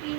3،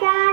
4،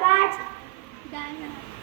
5،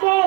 6،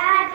8،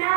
9،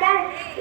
10،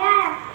11،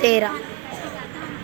13،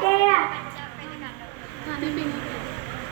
13،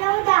14،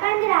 15،